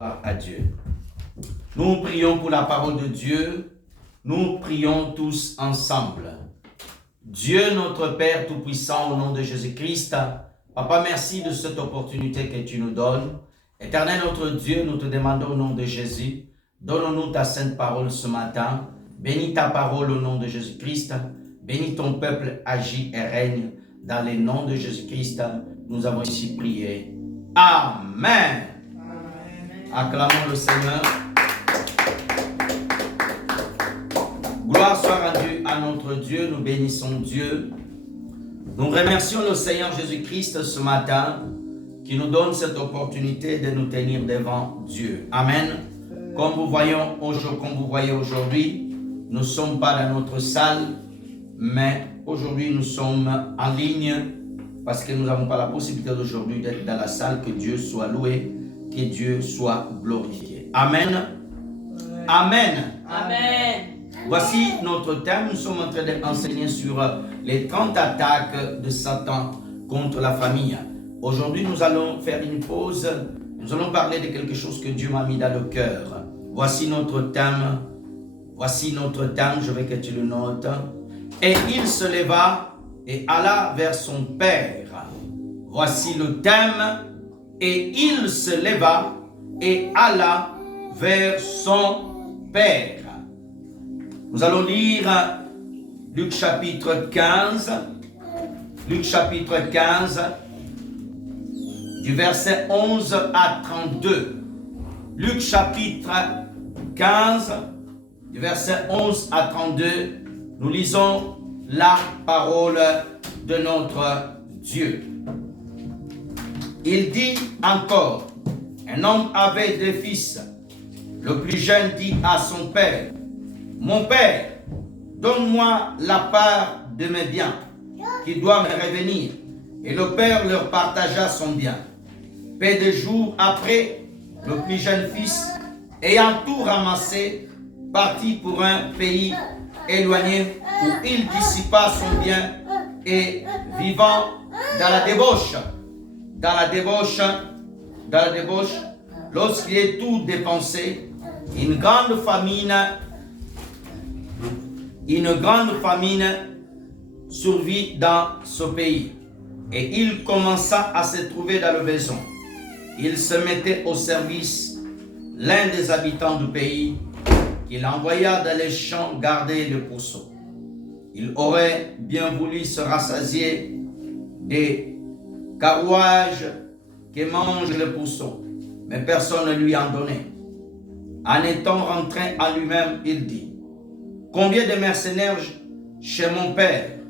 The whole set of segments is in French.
À Dieu. Nous prions pour la parole de Dieu. Nous prions tous ensemble. Dieu notre Père Tout-Puissant, au nom de Jésus-Christ, Papa, merci de cette opportunité que tu nous donnes. Éternel notre Dieu, nous te demandons au nom de Jésus, donne-nous ta sainte parole ce matin. Bénis ta parole au nom de Jésus-Christ. Bénis ton peuple, agit et règne. Dans le nom de Jésus-Christ, nous avons ici prié. Amen. Acclamons le Seigneur. Gloire soit rendue à notre Dieu. Nous bénissons Dieu. Nous remercions le Seigneur Jésus-Christ ce matin qui nous donne cette opportunité de nous tenir devant Dieu. Amen. Comme vous voyez aujourd'hui, nous ne sommes pas dans notre salle, mais aujourd'hui nous sommes en ligne parce que nous n'avons pas la possibilité d'aujourd'hui d'être dans la salle. Que Dieu soit loué. Que Dieu soit glorifié. Amen. Amen. Amen. Voici notre thème. Nous sommes en train d'enseigner sur les 30 attaques de Satan contre la famille. Aujourd'hui, nous allons faire une pause. Nous allons parler de quelque chose que Dieu m'a mis dans le cœur. Voici notre thème. Voici notre thème. Je veux que tu le notes. Et il se leva et alla vers son père. Voici le thème. Et il se leva et alla vers son père. Nous allons lire Luc chapitre 15. Luc chapitre 15, du verset 11 à 32. Luc chapitre 15, du verset 11 à 32. Nous lisons la parole de notre Dieu. Il dit encore, un homme avait deux fils. Le plus jeune dit à son père, mon père, donne-moi la part de mes biens qui doit me revenir. Et le père leur partagea son bien. Peu de jours après, le plus jeune fils, ayant tout ramassé, partit pour un pays éloigné où il dissipa son bien et vivant dans la débauche. Dans la débauche, lorsqu'il est tout dépensé, une grande famine survit dans ce pays. Et il commença à se trouver dans le besoin. Il se mettait au service l'un des habitants du pays, qu'il envoya dans les champs garder le pourceau. Il aurait bien voulu se rassasier des carouages que mange le pourceau, mais personne ne lui en donnait. En étant rentré en lui-même, il dit, combien de mercenaires chez mon père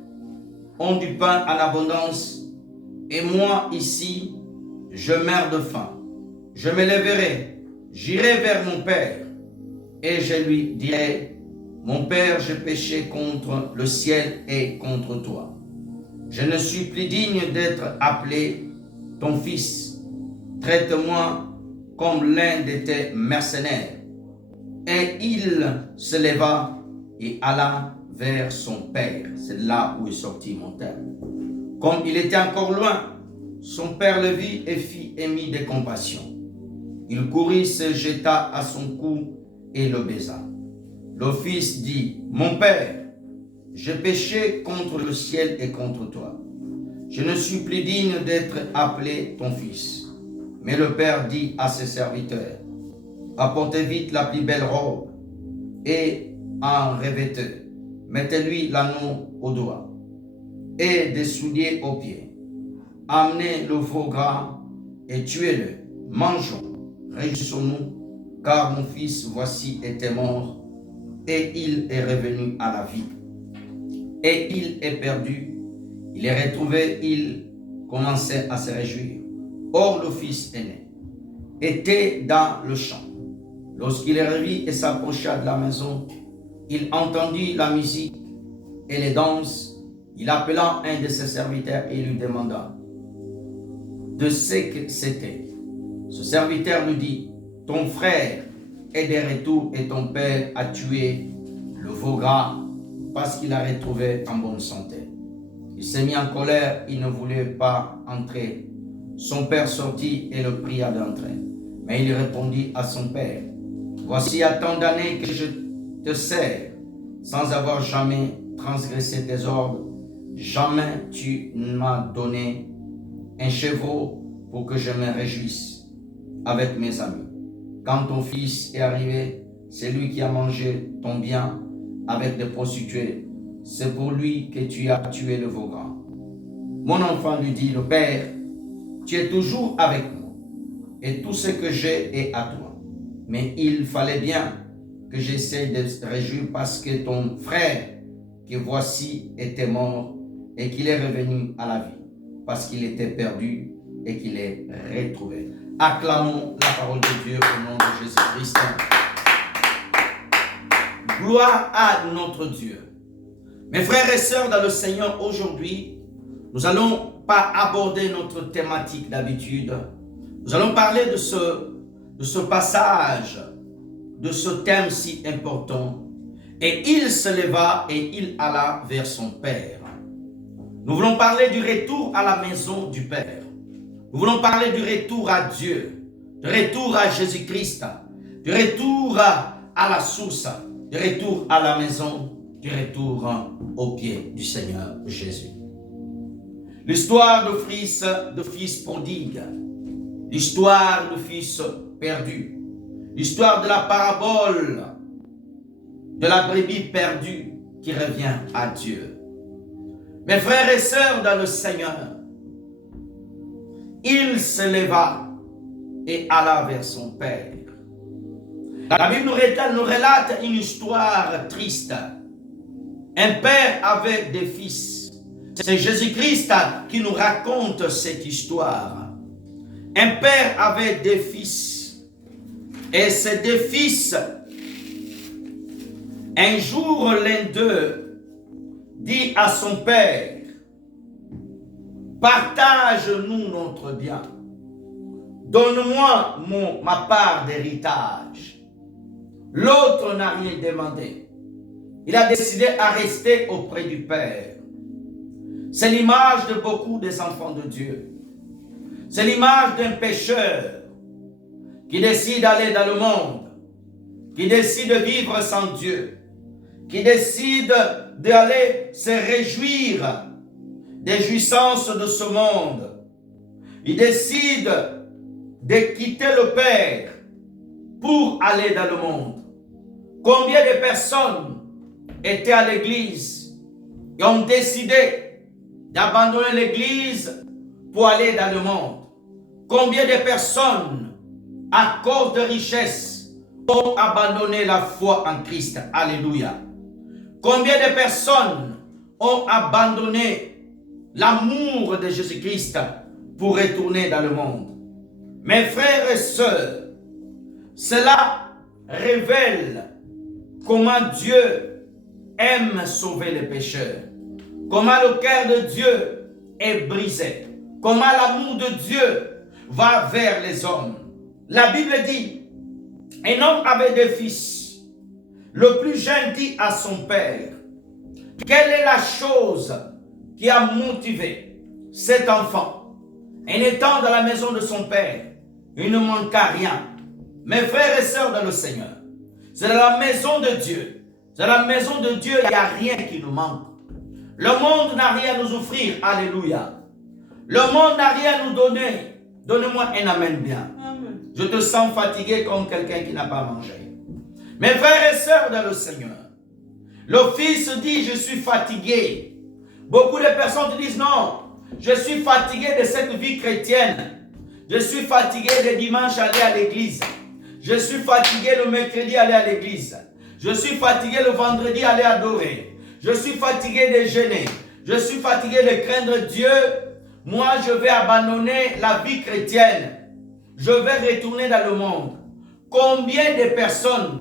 ont du pain en abondance, et moi ici, je meurs de faim. Je me lèverai, j'irai vers mon père, et je lui dirai, mon père, j'ai péché contre le ciel et contre toi. Je ne suis plus digne d'être appelé ton fils. Traite-moi comme l'un de tes mercenaires. Et il se leva et alla vers son père. C'est là où est sorti mon terme. Comme il était encore loin, son père le vit et fit émis de compassion. Il courut, se jeta à son cou et le baisa. Le fils dit, mon père, j'ai péché contre le ciel et contre toi. Je ne suis plus digne d'être appelé ton fils. Mais le père dit à ses serviteurs, apportez vite la plus belle robe et en revêtez. Mettez-lui l'anneau au doigt et des souliers aux pieds. Amenez le veau gras et tuez-le. Mangeons, réjouissons-nous, car mon fils, voici, était mort et il est revenu à la vie. Et il est perdu, il est retrouvé, il commençait à se réjouir. Or le fils aîné était dans le champ. Lorsqu'il est revenu et s'approcha de la maison, il entendit la musique et les danses. Il appela un de ses serviteurs et lui demanda de ce que c'était. Ce serviteur lui dit, ton frère est de retour et ton père a tué le veau gras parce qu'il l'a retrouvé en bonne santé. Il s'est mis en colère, il ne voulait pas entrer. Son père sortit et le pria d'entrer. Mais il répondit à son père, voici à tant d'années que je te sers, sans avoir jamais transgressé tes ordres. Jamais tu ne m'as donné un chevreau pour que je me réjouisse avec mes amis. Quand ton fils est arrivé, c'est lui qui a mangé ton bien avec des prostituées. C'est pour lui que tu as tué le veau gras. Mon enfant lui dit, le père, tu es toujours avec moi, et tout ce que j'ai est à toi. Mais il fallait bien que j'essaie de te réjouir parce que ton frère, que voici, était mort et qu'il est revenu à la vie, parce qu'il était perdu et qu'il est retrouvé. Acclamons la parole de Dieu au nom de Jésus-Christ. Gloire à notre Dieu. Mes frères et sœurs dans le Seigneur, aujourd'hui, nous n'allons pas aborder notre thématique d'habitude. Nous allons parler de ce passage, de ce thème si important. Et il se leva et il alla vers son Père. Nous voulons parler du retour à la maison du Père. Nous voulons parler du retour à Dieu, du retour à Jésus-Christ, du retour à la source, du retour à la maison, du retour au pied du Seigneur Jésus. L'histoire de fils prodigue, l'histoire de fils perdu, l'histoire de la parabole de la brebis perdue qui revient à Dieu. Mes frères et sœurs dans le Seigneur, il se leva et alla vers son Père. La Bible nous relate une histoire triste. Un père avec des fils. C'est Jésus-Christ qui nous raconte cette histoire. Un père avec des fils. Et ces deux fils, un jour l'un d'eux dit à son père, partage-nous notre bien. Donne-moi ma part d'héritage. L'autre n'a rien demandé. Il a décidé à rester auprès du Père. C'est l'image de beaucoup des enfants de Dieu. C'est l'image d'un pécheur qui décide d'aller dans le monde, qui décide de vivre sans Dieu, qui décide d'aller se réjouir des jouissances de ce monde. Il décide de quitter le Père pour aller dans le monde. Combien de personnes étaient à l'église et ont décidé d'abandonner l'église pour aller dans le monde? Combien de personnes, à cause de richesses, ont abandonné la foi en Christ? Alléluia. Combien de personnes ont abandonné l'amour de Jésus-Christ pour retourner dans le monde? Mes frères et sœurs, cela révèle comment Dieu aime sauver les pécheurs, comment le cœur de Dieu est brisé, comment l'amour de Dieu va vers les hommes. La Bible dit, un homme avait deux fils. Le plus jeune dit à son père, quelle est la chose qui a motivé cet enfant? En étant dans la maison de son père, il ne manqua rien. Mes frères et sœurs dans le Seigneur, c'est dans la maison de Dieu. Dans la maison de Dieu, il n'y a rien qui nous manque. Le monde n'a rien à nous offrir. Alléluia. Le monde n'a rien à nous donner. Donnez-moi un amen bien. Amen. Je te sens fatigué comme quelqu'un qui n'a pas mangé. Mes frères et sœurs dans le Seigneur, le fils dit, je suis fatigué. Beaucoup de personnes te disent, non, je suis fatigué de cette vie chrétienne. Je suis fatigué le dimanche aller à l'église. Je suis fatigué le mercredi aller à l'église. Je suis fatigué le vendredi aller adorer. Je suis fatigué de jeûner. Je suis fatigué de craindre Dieu. Moi, je vais abandonner la vie chrétienne. Je vais retourner dans le monde. Combien de personnes,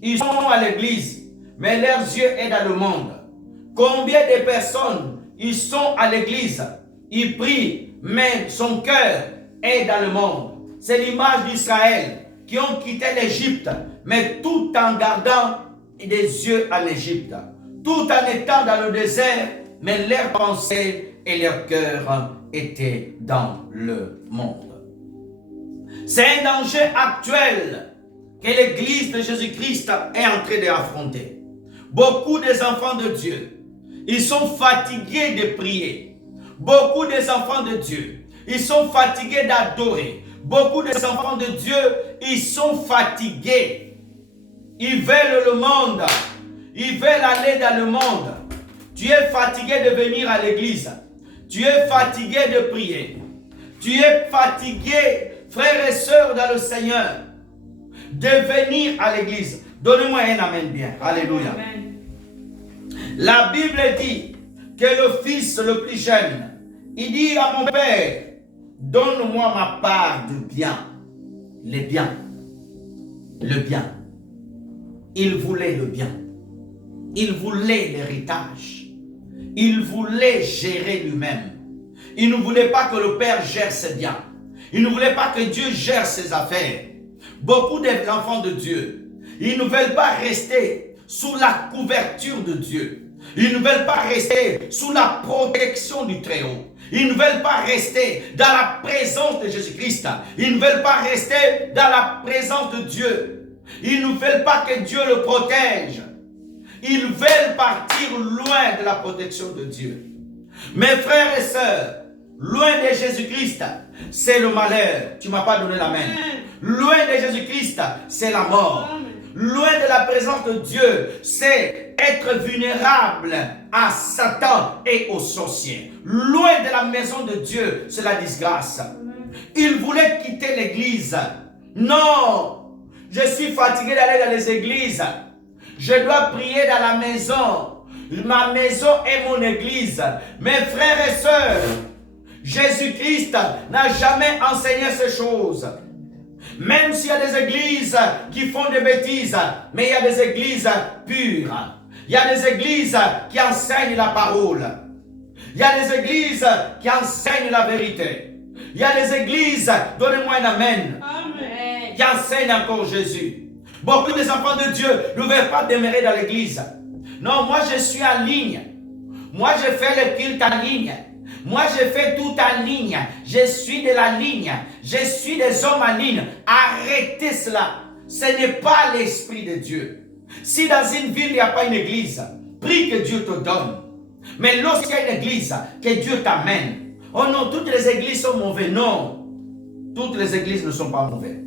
ils sont à l'église, mais leurs yeux sont dans le monde? Combien de personnes, ils sont à l'église, ils prient, mais son cœur est dans le monde? C'est l'image d'Israël qui ont quitté l'Égypte, mais tout en gardant des yeux à l'Égypte, tout en étant dans le désert, mais leurs pensées et leur cœur étaient dans le monde. C'est un danger actuel que l'Église de Jésus-Christ est en train d'affronter. Beaucoup des enfants de Dieu, ils sont fatigués de prier. Beaucoup des enfants de Dieu, ils sont fatigués d'adorer. Beaucoup des enfants de Dieu, ils sont fatigués. Ils veulent le monde. Ils veulent aller dans le monde. Tu es fatigué de venir à l'église. Tu es fatigué de prier. Tu es fatigué, frères et sœurs dans le Seigneur, de venir à l'église. Donnez-moi un amen bien. Alléluia. Amen. La Bible dit que le fils le plus jeune, il dit à mon père, donne-moi ma part de bien. Le bien. Le bien. Il voulait le bien. Il voulait l'héritage. Il voulait gérer lui-même. Il ne voulait pas que le père gère ses biens. Il ne voulait pas que Dieu gère ses affaires. Beaucoup d'enfants de Dieu, ils ne veulent pas rester sous la couverture de Dieu. Ils ne veulent pas rester sous la protection du Très-Haut. Ils ne veulent pas rester dans la présence de Jésus-Christ. Ils ne veulent pas rester dans la présence de Dieu. Ils ne veulent pas que Dieu le protège. Ils veulent partir loin de la protection de Dieu. Mes frères et sœurs, loin de Jésus-Christ, c'est le malheur. Tu ne m'as pas donné la main. Loin de Jésus-Christ, c'est la mort. Loin de la présence de Dieu, c'est être vulnérable à Satan et aux sorciers. Loin de la maison de Dieu, c'est la disgrâce. Il voulait quitter l'église. Non, je suis fatigué d'aller dans les églises. Je dois prier dans la maison. Ma maison est mon église. Mes frères et sœurs, Jésus-Christ n'a jamais enseigné ces choses. Même s'il y a des églises qui font des bêtises, mais il y a des églises pures. Il y a des églises qui enseignent la parole. Il y a des églises qui enseignent la vérité. Il y a des églises, donnez-moi un amen, qui enseignent encore Jésus. Beaucoup des enfants de Dieu ne veulent pas demeurer dans l'église. Non, moi je suis en ligne. Moi je fais le culte en ligne. Moi, je fais tout en ligne. Je suis de la ligne. Je suis des hommes en ligne. Arrêtez cela. Ce n'est pas l'Esprit de Dieu. Si dans une ville, il n'y a pas une église, prie que Dieu te donne. Mais lorsqu'il y a une église, que Dieu t'amène. Oh non, toutes les églises sont mauvaises. Non. Toutes les églises ne sont pas mauvaises.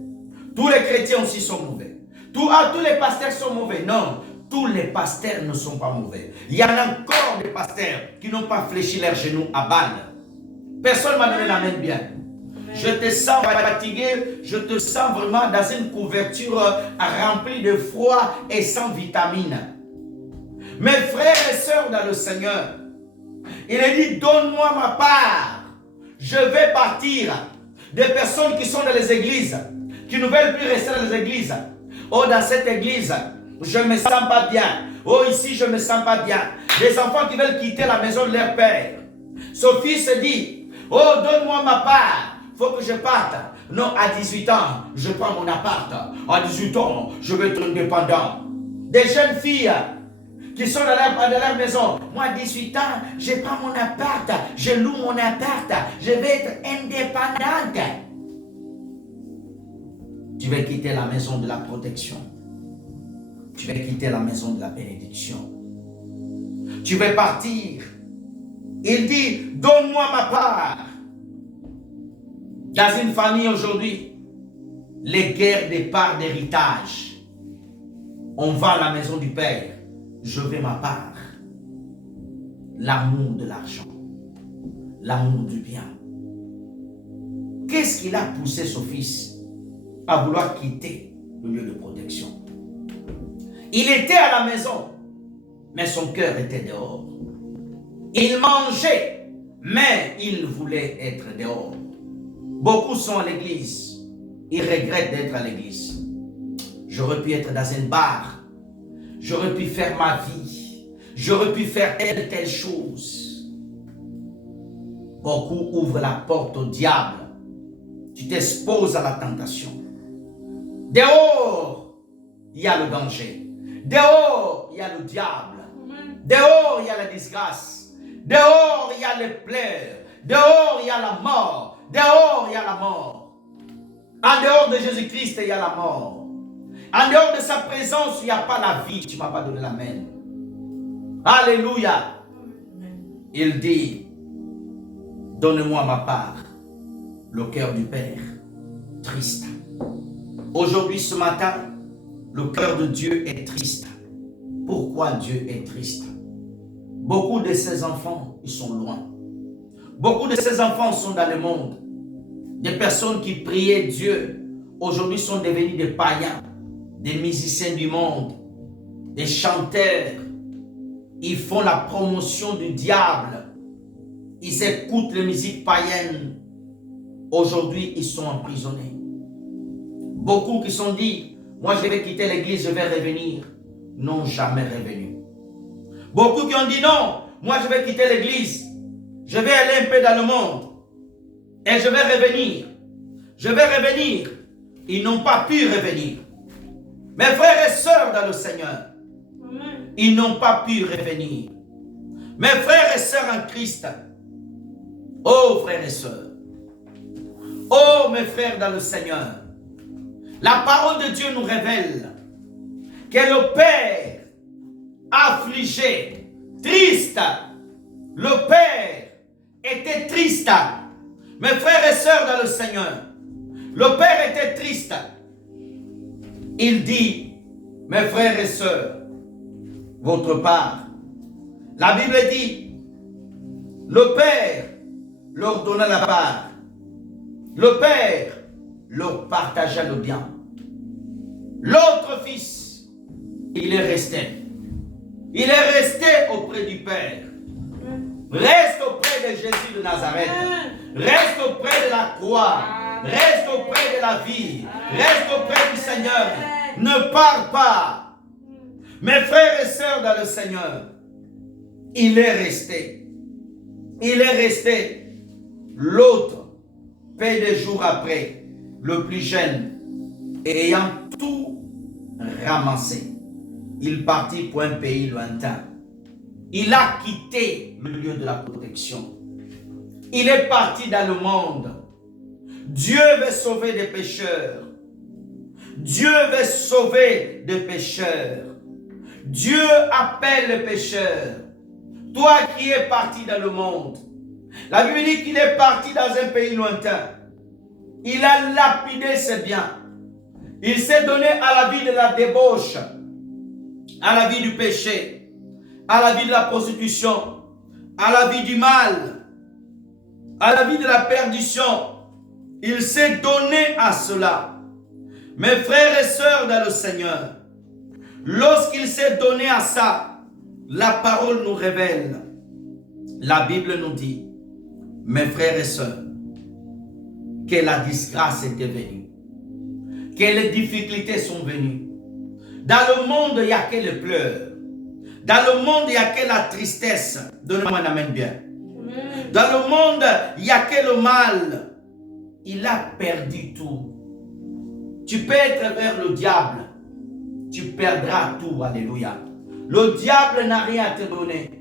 Tous les chrétiens aussi sont mauvais. Tous les pasteurs sont mauvais. Non. Tous les pasteurs ne sont pas mauvais. Il y en a encore des pasteurs qui n'ont pas fléchi leurs genoux à balle. Personne ne m'a donné la main bien. Je te sens fatigué, je te sens vraiment dans une couverture remplie de froid et sans vitamines. Mes frères et sœurs dans le Seigneur, il a dit, donne-moi ma part. Je vais partir. Des personnes qui sont dans les églises, qui ne veulent plus rester dans les églises. Oh, dans cette église, je ne me sens pas bien. Oh, ici, je ne me sens pas bien. Des enfants qui veulent quitter la maison de leur père. Son fils dit, oh, donne-moi ma part. Il faut que je parte. Non, à 18 ans, je prends mon appart. À 18 ans, je vais être indépendant. Des jeunes filles qui sont dans leur maison. Moi, à 18 ans, je prends mon appart. Je loue mon appart. Je vais être indépendante. Tu vas quitter la maison de la protection. Tu vas quitter la maison de la bénédiction. Tu vas partir. Il dit, donne-moi ma part. Dans une famille aujourd'hui, les guerres des parts d'héritage. On va à la maison du Père. Je veux ma part. L'amour de l'argent. L'amour du bien. Qu'est-ce qui a poussé son fils à vouloir quitter le lieu de protection? Il était à la maison, mais son cœur était dehors. Il mangeait, mais il voulait être dehors. Beaucoup sont à l'église. Ils regrettent d'être à l'église. J'aurais pu être dans un bar. J'aurais pu faire ma vie. J'aurais pu faire telle chose. Beaucoup ouvrent la porte au diable. Tu t'exposes à la tentation. Dehors, il y a le danger. Dehors, il y a le diable. Dehors, il y a la disgrâce. Dehors, il y a les pleurs. Dehors, il y a la mort. Dehors, il y a la mort. En dehors de Jésus-Christ, il y a la mort. En dehors de sa présence, il n'y a pas la vie. Tu ne m'as pas donné la main. Alléluia. Il dit, donne-moi ma part, le cœur du Père, triste. Aujourd'hui, ce matin, le cœur de Dieu est triste. Pourquoi Dieu est triste? Beaucoup de ses enfants, ils sont loin. Beaucoup de ses enfants sont dans le monde. Des personnes qui priaient Dieu, aujourd'hui sont devenus des païens, des musiciens du monde, des chanteurs. Ils font la promotion du diable. Ils écoutent les musiques païennes. Aujourd'hui, ils sont emprisonnés. Beaucoup qui sont dit, moi je vais quitter l'église, je vais revenir, n'ont jamais revenu. Beaucoup qui ont dit non, moi je vais quitter l'église, je vais aller un peu dans le monde et je vais revenir. Je vais revenir. Ils n'ont pas pu revenir. Mes frères et sœurs dans le Seigneur, ils n'ont pas pu revenir. Mes frères et sœurs en Christ, oh frères et sœurs, oh mes frères dans le Seigneur, la parole de Dieu nous révèle que le Père affligé, triste, le Père était triste. Mes frères et sœurs dans le Seigneur, le Père était triste. Il dit, mes frères et sœurs, votre part. La Bible dit, le Père leur donna la part. Le Père leur partagea le bien. L'autre fils, il est resté. Il est resté auprès du Père. Reste auprès de Jésus de Nazareth. Reste auprès de la croix. Reste auprès de la vie. Reste auprès du Seigneur. Ne pars pas. Mes frères et sœurs dans le Seigneur, il est resté. Il est resté. L'autre, peu de jours après, le plus jeune, ayant tout ramassé, il partit pour un pays lointain. Il a quitté le lieu de la protection. Il est parti dans le monde. Dieu veut sauver des pécheurs. Dieu veut sauver des pécheurs. Dieu appelle les pécheurs. Toi qui es parti dans le monde. La Bible dit qu'il est parti dans un pays lointain. Il a lapidé ses biens. Il s'est donné à la vie de la débauche, à la vie du péché, à la vie de la prostitution, à la vie du mal, à la vie de la perdition. Il s'est donné à cela. Mes frères et sœurs dans le Seigneur, lorsqu'il s'est donné à ça, la parole nous révèle, la Bible nous dit, mes frères et sœurs, que la disgrâce était venue, que les difficultés sont venues. Dans le monde, il n'y a que les pleurs. Dans le monde, il n'y a que la tristesse. Donnez-moi un amen bien. Dans le monde, il n'y a que le mal. Il a perdu tout. Tu peux être vers le diable. Tu perdras tout. Alléluia. Le diable n'a rien à te donner.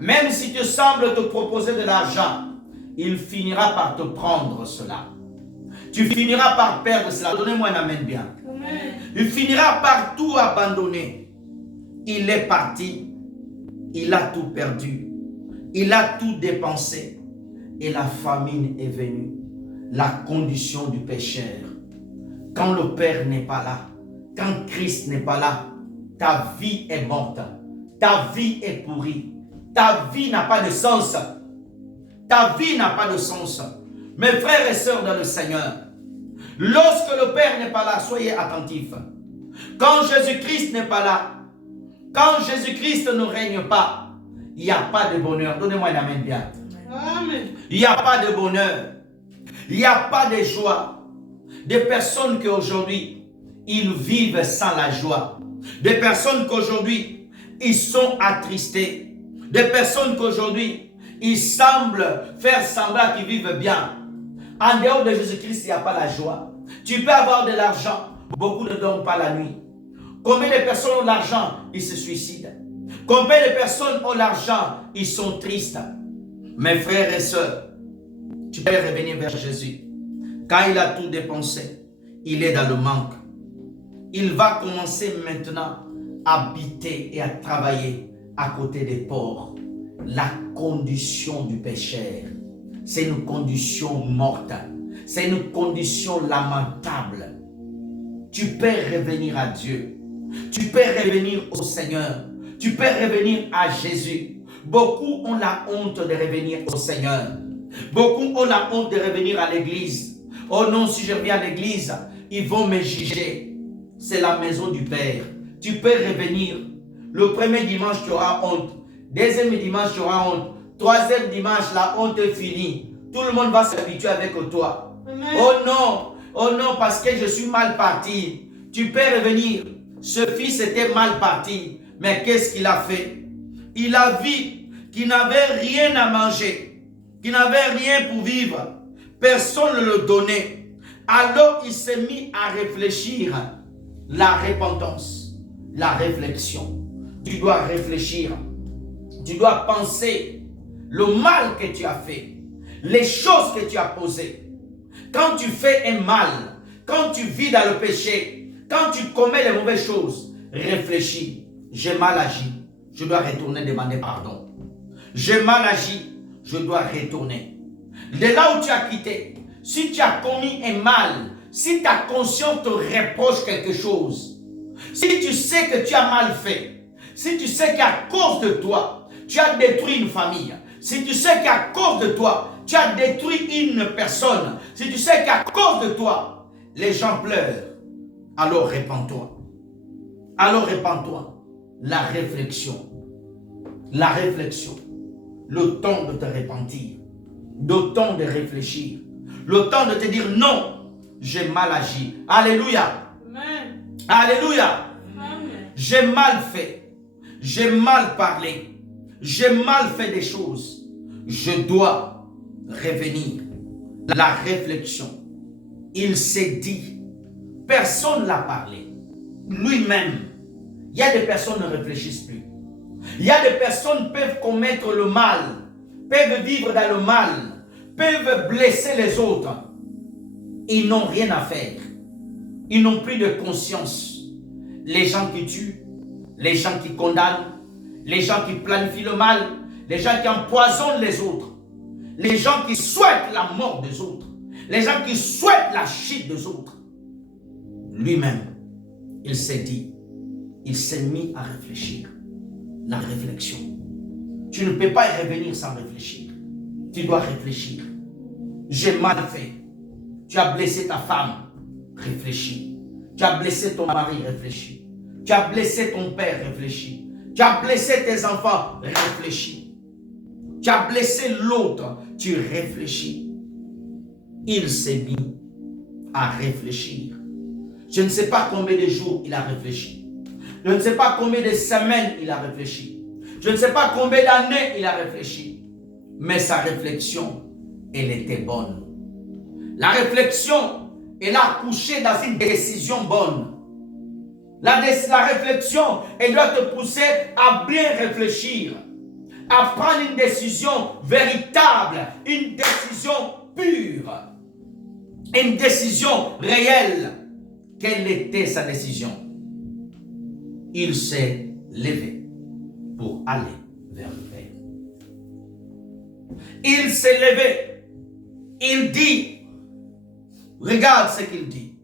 Même si tu sembles te proposer de l'argent, il finira par te prendre cela. Tu finiras par perdre cela. Donnez-moi un amen bien. Amen. Il finira par tout abandonner. Il est parti. Il a tout perdu. Il a tout dépensé. Et la famine est venue. La condition du pécheur. Quand le Père n'est pas là, quand Christ n'est pas là, ta vie est morte. Ta vie est pourrie. Ta vie n'a pas de sens. Ta vie n'a pas de sens. Mes frères et sœurs dans le Seigneur, lorsque le Père n'est pas là, soyez attentifs. Quand Jésus-Christ n'est pas là, quand Jésus-Christ ne règne pas, il n'y a pas de bonheur. Donnez-moi un amen bien. Amen. Il n'y a pas de bonheur. Il n'y a pas de joie. Des personnes qui aujourd'hui, ils vivent sans la joie. Des personnes qu'aujourd'hui, ils sont attristés. Des personnes qu'aujourd'hui, ils semblent faire semblant qu'ils vivent bien. En dehors de Jésus-Christ, il n'y a pas la joie. Tu peux avoir de l'argent. Beaucoup ne dorment pas la nuit. Combien de personnes ont l'argent, ils se suicident. Combien de personnes ont l'argent, ils sont tristes. Mes frères et sœurs, tu peux revenir vers Jésus. Quand il a tout dépensé, il est dans le manque. Il va commencer maintenant à habiter et à travailler à côté des pauvres. La condition du pécheur, c'est une condition morte. C'est une condition lamentable. Tu peux revenir à Dieu. Tu peux revenir au Seigneur. Tu peux revenir à Jésus. Beaucoup ont la honte de revenir au Seigneur. Beaucoup ont la honte de revenir à l'église. Oh non, si je reviens à l'église, ils vont me juger. C'est la maison du Père. Tu peux revenir. Le premier dimanche, tu auras honte. Deuxième dimanche, tu auras honte. Troisième dimanche, la honte est finie. Tout le monde va s'habituer avec toi. Amen. Oh non, parce que je suis mal parti. Tu peux revenir. Ce fils était mal parti. Mais qu'est-ce qu'il a fait? Il a vu qu'il n'avait rien à manger, qu'il n'avait rien pour vivre. Personne ne le donnait. Alors il s'est mis à réfléchir. La repentance, la réflexion. Tu dois réfléchir. Tu dois penser le mal que tu as fait, les choses que tu as posées. Quand tu fais un mal, quand tu vis dans le péché, quand tu commets les mauvaises choses, réfléchis. J'ai mal agi, je dois retourner demander pardon. J'ai mal agi, je dois retourner. De là où tu as quitté, si tu as commis un mal, si ta conscience te reproche quelque chose, si tu sais que tu as mal fait, si tu sais qu'à cause de toi, tu as détruit une famille, si tu sais qu'à cause de toi, tu as détruit une personne, si tu sais qu'à cause de toi, les gens pleurent, alors répands-toi. Alors répands-toi. La réflexion, le temps de te repentir, le temps de réfléchir, le temps de te dire non, j'ai mal agi. Alléluia. Amen. Alléluia. Amen. J'ai mal fait, j'ai mal parlé, j'ai mal fait des choses. Je dois revenir. La réflexion, il s'est dit, personne ne l'a parlé, lui-même. Il y a des personnes qui ne réfléchissent plus. Il y a des personnes qui peuvent commettre le mal, peuvent vivre dans le mal, peuvent blesser les autres. Ils n'ont rien à faire. Ils n'ont plus de conscience. Les gens qui tuent, les gens qui condamnent, les gens qui planifient le mal, les gens qui empoisonnent les autres, les gens qui souhaitent la mort des autres, les gens qui souhaitent la chute des autres. Lui-même, il s'est dit, il s'est mis à réfléchir. La réflexion. Tu ne peux pas y revenir sans réfléchir. Tu dois réfléchir. J'ai mal fait. Tu as blessé ta femme. Réfléchis. Tu as blessé ton mari. Réfléchis. Tu as blessé ton père. Réfléchis. Tu as blessé tes enfants. Réfléchis. Tu as blessé l'autre. Tu réfléchis. Il s'est mis à réfléchir. Je ne sais pas combien de jours il a réfléchi. Je ne sais pas combien de semaines il a réfléchi. Je ne sais pas combien d'années il a réfléchi. Mais sa réflexion, elle était bonne. La réflexion, elle a couché dans une décision bonne. La réflexion, elle doit te pousser à bien réfléchir. À prendre une décision véritable. Une décision pure. Une décision réelle. Quelle était sa décision? Il s'est levé pour aller vers le Père. Il s'est levé. Il dit, regarde ce qu'il dit.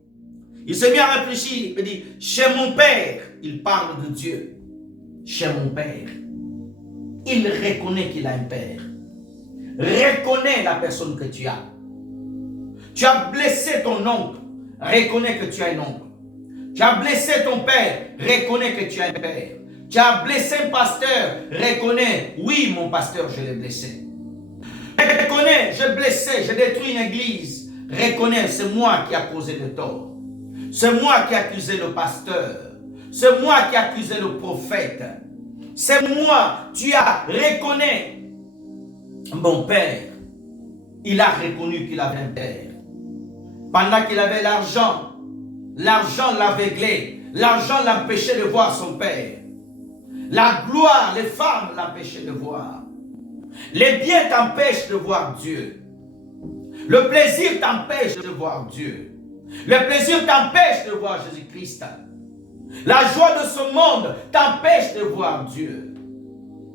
Il s'est mis à réfléchir. Il dit, chez mon Père, il parle de Dieu. Chez mon Père. Il reconnaît qu'il a un Père. Reconnais la personne que tu as. Tu as blessé ton oncle. Reconnais que tu as un oncle. Tu as blessé ton père, reconnais que tu as un père. Tu as blessé un pasteur, reconnais, oui mon pasteur, je l'ai blessé. Reconnais, j'ai blessé, j'ai détruit une église. Reconnais, c'est moi qui ai causé le tort. C'est moi qui ai accusé le pasteur. C'est moi qui ai accusé le prophète. C'est moi, tu as reconnu. Mon père, il a reconnu qu'il avait un père. Pendant qu'il avait l'argent, l'argent l'aveuglait. L'argent l'empêchait de voir son père. La gloire, les femmes l'empêchaient de voir. Les biens t'empêchent de voir Dieu. Le plaisir t'empêche de voir Dieu. Le plaisir t'empêche de voir Jésus-Christ. La joie de ce monde t'empêche de voir Dieu.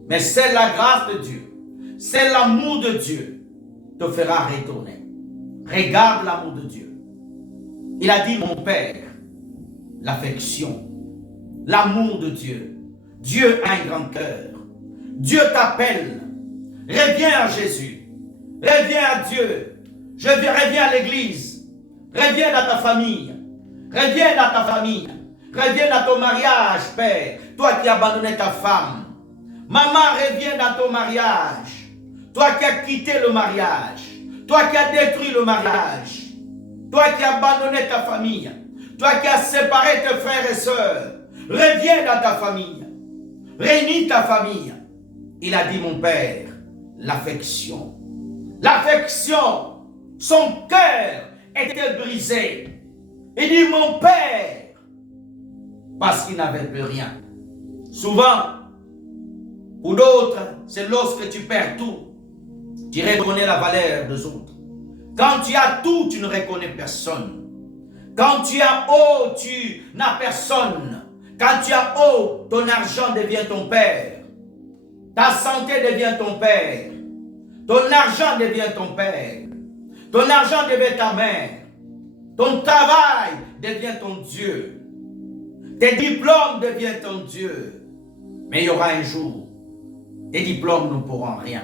Mais c'est la grâce de Dieu, c'est l'amour de Dieu te fera retourner. Regarde l'amour de Dieu. Il a dit, mon Père, l'affection, l'amour de Dieu. Dieu a un grand cœur. Dieu t'appelle. Reviens à Jésus. Reviens à Dieu. Reviens à l'église. Reviens dans ta famille. Reviens dans ta famille. Reviens dans ton mariage, Père. Toi qui as abandonné ta femme. Maman, reviens dans ton mariage. Toi qui as quitté le mariage. Toi qui as détruit le mariage. Toi qui as abandonné ta famille. Toi qui as séparé tes frères et sœurs. Reviens dans ta famille. Réunis ta famille. Il a dit, mon Père, l'affection. L'affection. Son cœur était brisé. Il dit, mon Père, parce qu'il n'avait plus rien. Souvent, pour d'autres, c'est lorsque tu perds tout, tu reconnais la valeur des autres. Quand tu as tout, tu ne reconnais personne. Quand tu as haut, tu n'as personne. Quand tu as haut, ton argent devient ton père. Ta santé devient ton père. Ton argent devient ton père. Ton argent devient ta mère. Ton travail devient ton Dieu. Tes diplômes deviennent ton Dieu. Mais il y aura un jour, tes diplômes ne pourront rien.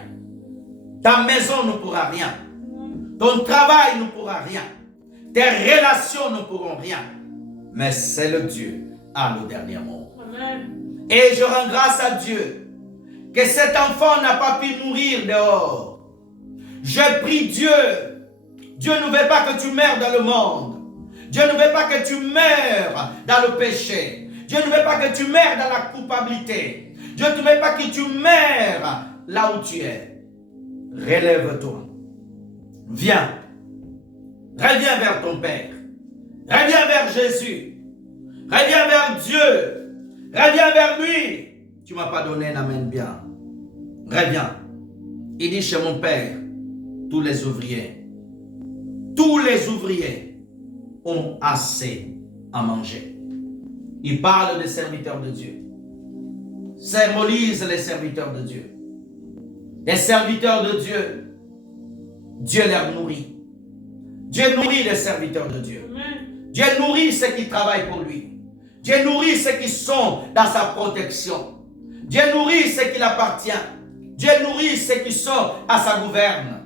Ta maison ne pourra rien. Ton travail ne pourra rien. Tes relations ne pourront rien. Mais c'est le Dieu à le dernier mot. Amen. Et je rends grâce à Dieu que cet enfant n'a pas pu mourir dehors. Je prie Dieu. Dieu ne veut pas que tu meurs dans le monde. Dieu ne veut pas que tu meurs dans le péché. Dieu ne veut pas que tu meurs dans la culpabilité. Dieu ne veut pas que tu meurs là où tu es. Relève-toi. Viens. Reviens vers ton Père. Reviens vers Jésus. Reviens vers Dieu. Reviens vers lui. Tu ne m'as pas donné un amen bien. Reviens. Il dit chez mon Père, tous les ouvriers ont assez à manger. Il parle des serviteurs de Dieu. Symbolise les serviteurs de Dieu. Les serviteurs de Dieu, Dieu les nourrit. Dieu nourrit les serviteurs de Dieu. Dieu nourrit ceux qui travaillent pour lui. Dieu nourrit ceux qui sont dans sa protection. Dieu nourrit ceux qui l'appartiennent. Dieu nourrit ceux qui sont à sa gouverne.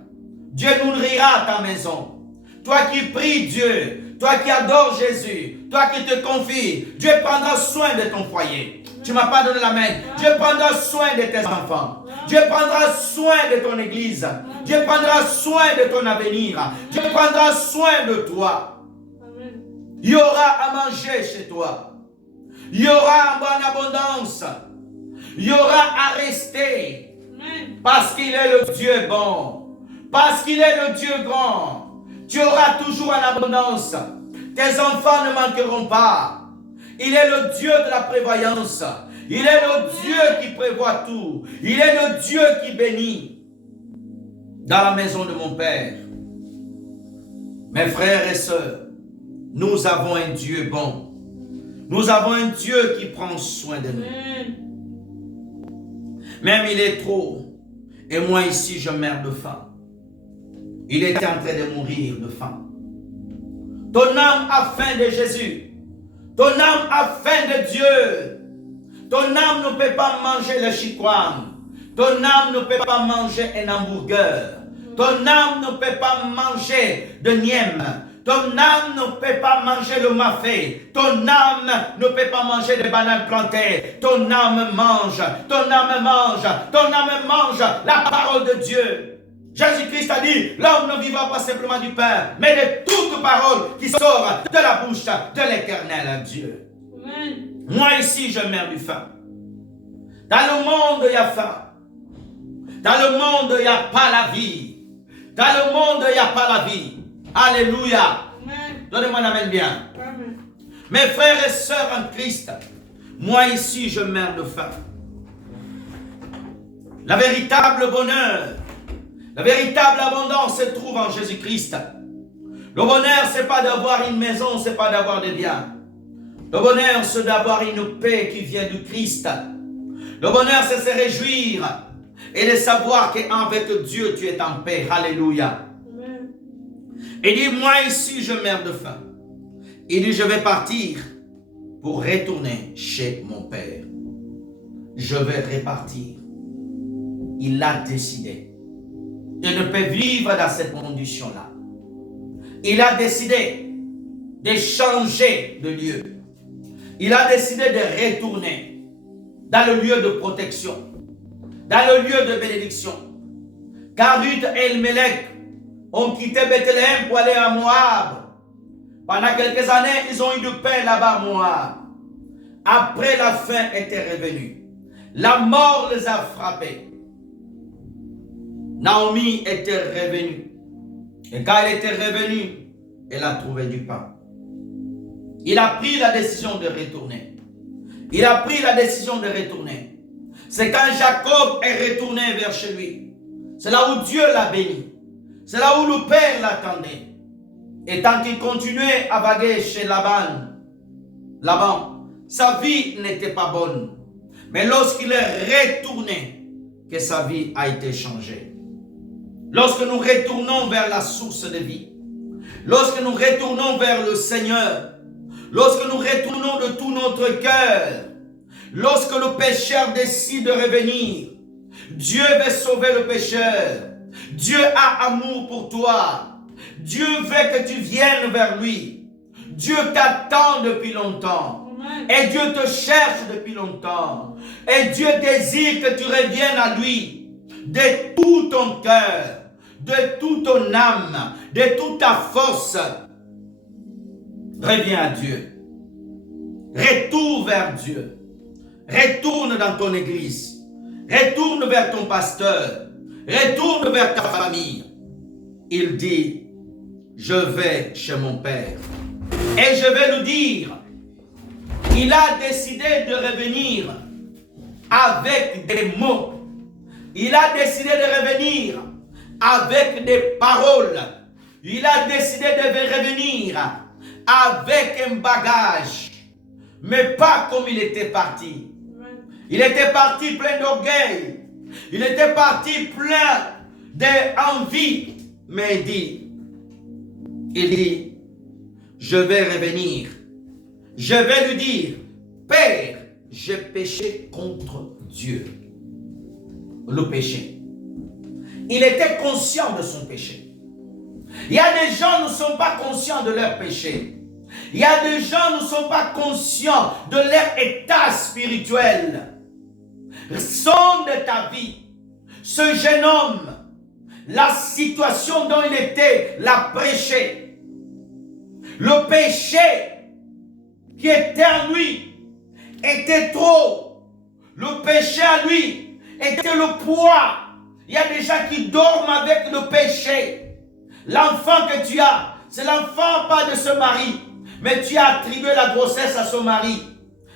Dieu nourrira ta maison. Toi qui pries Dieu, toi qui adores Jésus, toi qui te confies, Dieu prendra soin de ton foyer. Tu ne m'as pas donné la main. Dieu prendra soin de tes enfants. Dieu prendra soin de ton église. Dieu prendra soin de ton avenir. Dieu prendra soin de toi. Il y aura à manger chez toi. Il y aura en bonne abondance. Il y aura à rester. Parce qu'il est le Dieu bon. Parce qu'il est le Dieu grand. Tu auras toujours en abondance. Tes enfants ne manqueront pas. Il est le Dieu de la prévoyance. Il est le Dieu qui prévoit tout. Il est le Dieu qui bénit. Dans la maison de mon Père, mes frères et sœurs, nous avons un Dieu bon. Nous avons un Dieu qui prend soin de nous. Même il est trop. Et moi ici, je meurs de faim. Il était en train de mourir de faim. Ton âme a faim de Jésus. Ton âme a faim de Dieu. Ton âme ne peut pas manger le chikwam. Ton âme ne peut pas manger un hamburger. Ton âme ne peut pas manger de niem. Ton âme ne peut pas manger le mafé. Ton âme ne peut pas manger des bananes plantées. Ton âme mange. Ton âme mange. Ton âme mange la parole de Dieu. Jésus-Christ a dit, l'homme ne vivra pas simplement du pain, mais de toute parole qui sort de la bouche de l'Éternel Dieu. Amen. Moi ici, je meurs du faim. Dans le monde, il y a faim. Dans le monde, il n'y a pas la vie. Dans le monde, il n'y a pas la vie. Alléluia. Donnez-moi un amen bien. Amen. Mes frères et sœurs en Christ, moi ici, je meurs de faim. La véritable bonheur, la véritable abondance se trouve en Jésus-Christ. Le bonheur, ce n'est pas d'avoir une maison, ce n'est pas d'avoir des biens. Le bonheur, c'est d'avoir une paix qui vient du Christ. Le bonheur, c'est se réjouir et de savoir qu'avec Dieu, tu es en paix. Alléluia. Amen. Il dit, moi ici, je meurs de faim. Il dit, je vais partir pour retourner chez mon Père. Je vais repartir. Il a décidé. Il ne peut vivre dans cette condition-là. Il a décidé de changer de lieu. Il a décidé de retourner dans le lieu de protection, dans le lieu de bénédiction. Car Ruth et Elimelech ont quitté Bethléem pour aller à Moab. Pendant quelques années, ils ont eu du pain là-bas à Moab. Après, la faim était revenue. La mort les a frappés. Naomi était revenue. Et quand elle était revenue, elle a trouvé du pain. Il a pris la décision de retourner. Il a pris la décision de retourner. C'est quand Jacob est retourné vers chez lui. C'est là où Dieu l'a béni. C'est là où le Père l'attendait. Et tant qu'il continuait à vaguer chez Laban, sa vie n'était pas bonne. Mais lorsqu'il est retourné, que sa vie a été changée. Lorsque nous retournons vers la source de vie, lorsque nous retournons vers le Seigneur, lorsque nous retournons de tout notre cœur, lorsque le pécheur décide de revenir, Dieu veut sauver le pécheur. Dieu a amour pour toi. Dieu veut que tu viennes vers lui. Dieu t'attend depuis longtemps. Et Dieu te cherche depuis longtemps. Et Dieu désire que tu reviennes à lui de tout ton cœur, de toute ton âme, de toute ta force. Reviens à Dieu. Retourne vers Dieu. Retourne dans ton église. Retourne vers ton pasteur. Retourne vers ta famille. Il dit, je vais chez mon Père. Et je vais lui dire, il a décidé de revenir avec des mots. Il a décidé de revenir avec des paroles. Il a décidé de revenir avec un bagage. Mais pas comme il était parti. Il était parti plein d'orgueil. Il était parti plein d'envie. Mais il dit, je vais revenir. Je vais lui dire, Père, j'ai péché contre Dieu. Le péché. Il était conscient de son péché. Il y a des gens qui ne sont pas conscients de leur péché. Il y a des gens qui ne sont pas conscients de leur état spirituel. Sonde de ta vie. Ce jeune homme, la situation dont il était, l'a prêché. Le péché qui était en lui était trop. Le péché à lui était le poids. Il y a des gens qui dorment avec le péché. L'enfant que tu as, c'est l'enfant pas de ce mari, mais tu as attribué la grossesse à son mari.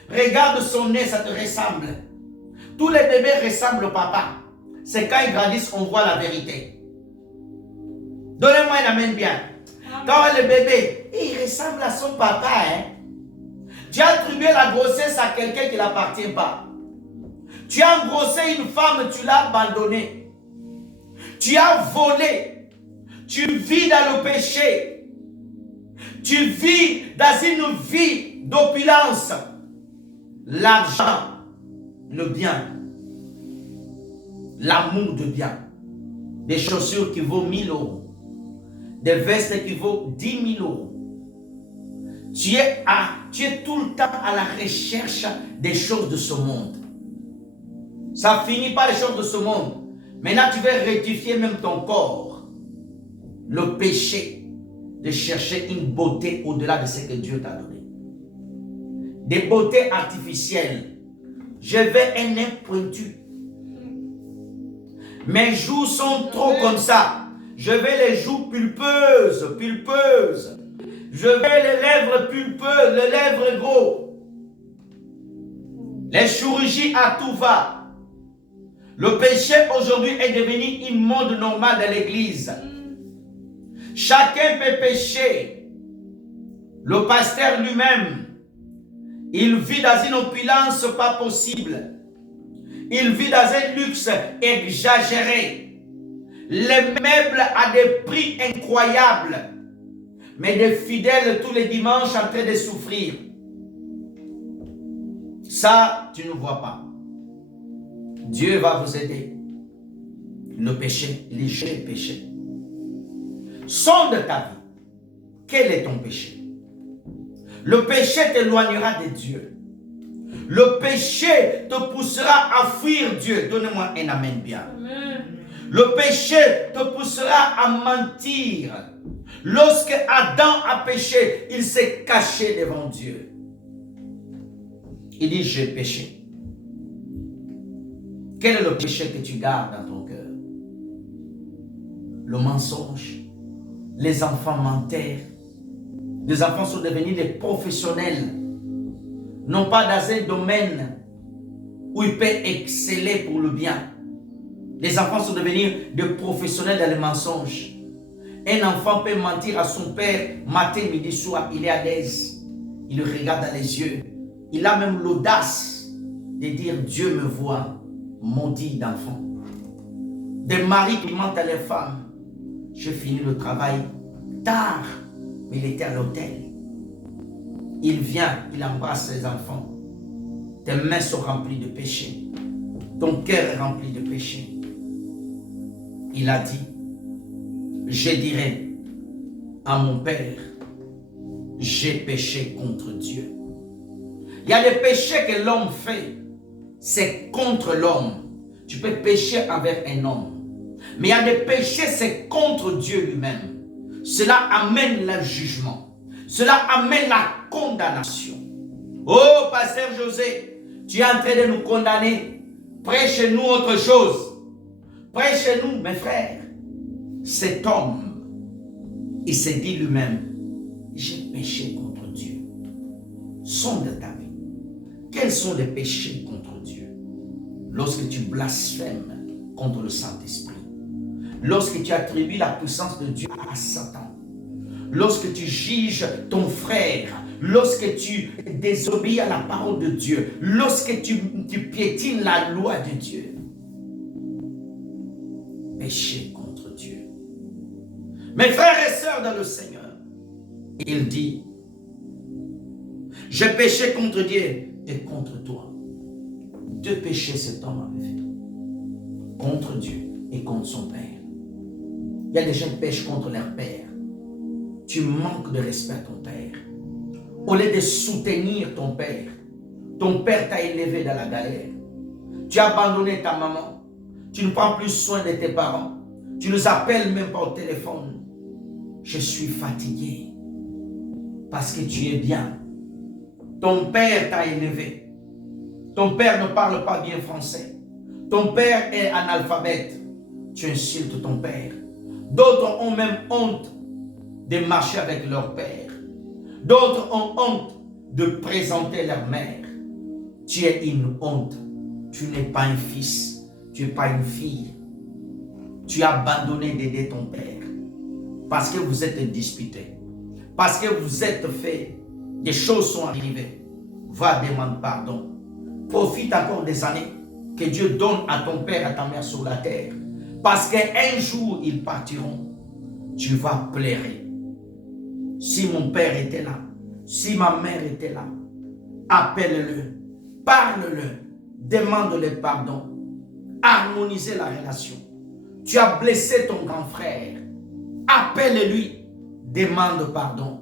Regarde son nez, ça te ressemble. Tous les bébés ressemblent au papa. C'est quand ils grandissent qu'on voit la vérité. Donnez-moi une amène bien. Quand le bébé, il ressemble à son papa. Tu as attribué la grossesse à quelqu'un qui ne l'appartient pas. Tu as engrossé une femme, tu l'as abandonnée. Tu as volé. Tu vis dans le péché. Tu vis dans une vie d'opulence. L'argent, le bien, l'amour de bien, des chaussures qui vaut 1000 €, des vestes qui vaut 10 000 €. Tu es tout le temps à la recherche des choses de ce monde. Ça finit par les choses de ce monde. Maintenant, tu veux rectifier même ton corps. Le péché de chercher une beauté au-delà de ce que Dieu t'a donné. Des beautés artificielles. Je veux un nez pointu. Mes joues sont trop comme ça. Je veux les joues pulpeuses. Je veux les lèvres pulpeuses, les lèvres gros. Les chirurgies à tout va. Le péché aujourd'hui est devenu une mode normale de l'église. Chacun peut pécher. Le pasteur lui-même, il vit dans une opulence pas possible. Il vit dans un luxe exagéré. Les meubles à des prix incroyables. Mais des fidèles tous les dimanches en train de souffrir. Ça, tu ne vois pas. Dieu va vous aider. Le péché, léger péché. Sonde ta vie. Quel est ton péché? Le péché t'éloignera de Dieu. Le péché te poussera à fuir Dieu. Donnez-moi un amen bien. Amen. Le péché te poussera à mentir. Lorsque Adam a péché, il s'est caché devant Dieu. Il dit, j'ai péché. Quel est le péché que tu gardes dans ton cœur? Le mensonge. Les enfants menteurs. Les enfants sont devenus des professionnels. Non pas dans un domaine où ils peuvent exceller pour le bien. Les enfants sont devenus des professionnels dans les mensonges. Un enfant peut mentir à son père matin, midi, soir. Il est à l'aise. Il le regarde dans les yeux. Il a même l'audace de dire Dieu me voit, maudit d'enfant. Des maris qui mentent à leurs femmes. J'ai fini le travail tard, mais il était à l'hôtel. Il vient, il embrasse ses enfants. Tes mains sont remplies de péché. Ton cœur est rempli de péché. Il a dit, je dirai à mon Père, j'ai péché contre Dieu. Il y a des péchés que l'homme fait, c'est contre l'homme. Tu peux pécher avec un homme. Mais il y a des péchés, c'est contre Dieu lui-même. Cela amène le jugement. Cela amène la condamnation. Oh, pasteur José, tu es en train de nous condamner. Prêche-nous autre chose. Prêche-nous, mes frères. Cet homme, il s'est dit lui-même, j'ai péché contre Dieu. Sonde ta vie. Quels sont les péchés contre Dieu? Lorsque tu blasphèmes contre le Saint-Esprit. Lorsque tu attribues la puissance de Dieu à Satan. Lorsque tu juges ton frère. Lorsque tu désobéis à la parole de Dieu. Lorsque tu piétines la loi de Dieu. Péché contre Dieu. Mes frères et sœurs dans le Seigneur, il dit, j'ai péché contre Dieu et contre toi. Deux péchés cet homme avait fait. Contre Dieu et contre son Père. Il y a des gens qui pêchent contre leur Père. Tu manques de respect à ton Père. Au lieu de soutenir ton Père t'a élevé dans la galère. Tu as abandonné ta maman. Tu ne prends plus soin de tes parents. Tu ne nous appelles même pas au téléphone. Je suis fatigué. Parce que tu es bien. Ton Père t'a élevé. Ton Père ne parle pas bien français. Ton Père est analphabète. Tu insultes ton Père. D'autres ont même honte de marcher avec leur Père. D'autres ont honte de présenter leur mère. Tu es une honte. Tu n'es pas un fils. Tu n'es pas une fille. Tu as abandonné d'aider ton Père. Parce que vous êtes disputés. Parce que vous êtes fait. Des choses sont arrivées. Va demander pardon. Profite encore des années que Dieu donne à ton père et à ta mère sur la terre. Parce qu'un jour, ils partiront. Tu vas pleurer. Si mon père était là, si ma mère était là, appelle-le, parle-le, demande-le pardon. Harmonisez la relation. Tu as blessé ton grand frère. Appelle-lui, demande pardon.